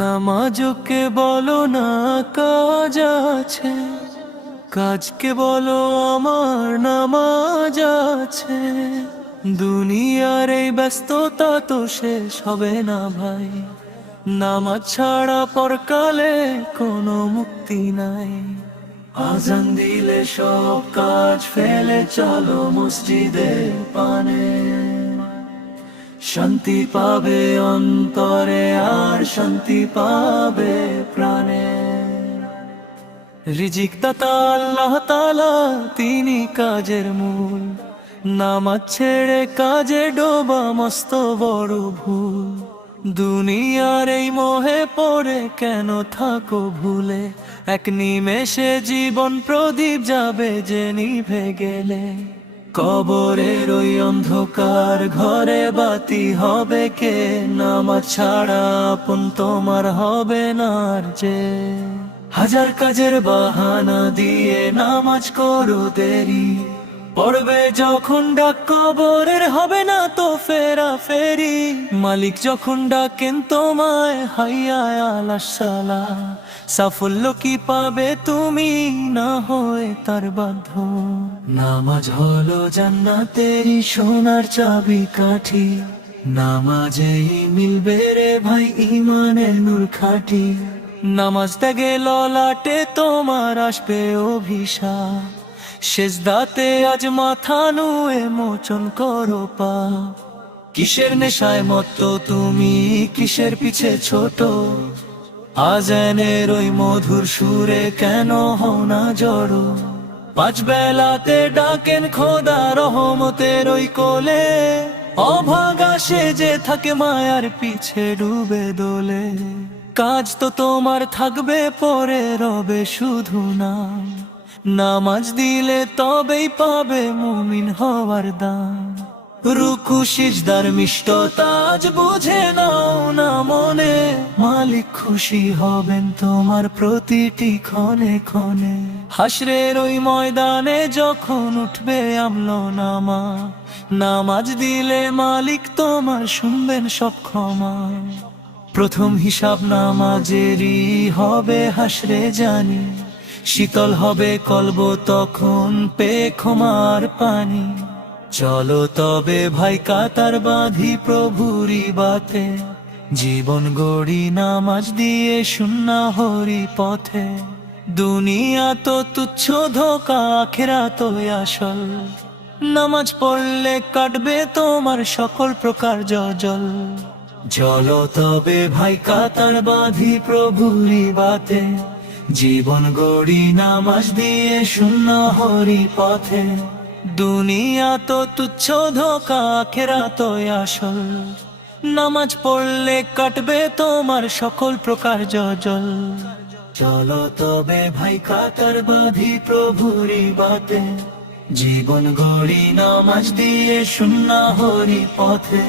নামাজকে বলো না কাজ আছে, কাজকে বলো আমার নামাজ আছে। দুনিয়ার এই ব্যস্ততা তো শেষ হবে না ভাই, নামাজ ছাড়া পরকালে কোনো মুক্তি নাই। আজান দিলে সব কাজ ফেলে চলো মসজিদের পানে, শান্তি পাবে অন্তরে আর শান্তি পাবে প্রাণে। রিজিক দাতা আল্লাহ তাআলা, তিনি কাজের মূল। নামাজ ছেড়ে কাজে ডোবা মস্ত বড় ভুল। দুনিয়ার এই মোহে পড়ে কেন থাকো ভুলে, এক নিমেষে জীবন প্রদীপ যাবে যে নিভে গেলে। কবরের ওই অন্ধকার ঘরে বাতি হবে কে, নামাজ ছাড়া আপন তোমার হবে না আর যে। হাজার কাজের বাহানা দিয়ে নামাজ করো দেরি, পড়বে যখন ডাক কবরের হবে না তো ফেরা ফেরি। মালিক যখন ডাকেন তোমায় হাইয়া আলাস সালাহ, সাফল্য কি পাবে তুমি না হয়ে তার বাধ্য। নামাজ হলো জান্নাতেরই সোনার চাবি কাঠি, নামাজেই মিলবে রে ভাই ইমানের নূর খাঁটি। নামাজ ত্যাগে ললাটে তোমার আসবে অভিশাপ, সেজদাতে আজ মাথা নুয়ে মোচন করো পাপ। কিসের নেশায় মত্ত তুমি, কিসের পিছে ছোট, আজানের ওই মধুর সুরে কেন হও না জড়ো। পাঁচ বেলাতে ডাকেন খোদা রহমতের ওই কোলে, অভাগা সেজে থাকে মায়ার পিছে ডুবে দোলে। কাজ তো তোমার থাকবে পরে রবে শুধু নাম, নামাজ দিলে তবেই পাবে মুমিন হওয়ার দাম। রুকু সিজদার মিষ্টতা আজ বুঝে নাও না মনে, মালিক খুশি হবেন তোমার প্রতিটি ক্ষণে ক্ষণে। হাসরের ওই ময়দানে যখন উঠবে আমলো নামা, নামাজ দিলে মালিক তোমার শুনবেন সব ক্ষমা। প্রথম হিসাব নামাজেরই হবে হাসরে জানি, শীতল হবে কলব তখন পে ক্ষমার পানি। চলো তবে ভাই কাতার বাঁধি প্রভুরি বাতে, জীবন গড়ি নামাজ দিয়ে শূন্য হরি পথে। দুনিয়া তো তুচ্ছ ধোঁকা, আখিরাত আসল, নামাজ পড়লে কাটবে তোমার সকল প্রকার জল। চলো তবে ভাই কাতার বাঁধি প্রভুরি বাতে, জীবন গড়ি নামাজ দিয়ে শূন্য হরি পথে। দুনিয়া তো তুচ্ছ ধোঁকা, আখিরাত আসল, নামাজ পড়লে কাটবে তোমার সকল প্রকার জল। চলো তবে ভাই কাতার বাঁধি প্রভুরি বাতে, জীবন গড়ি নামাজ দিয়ে শূন্য হরি পথে।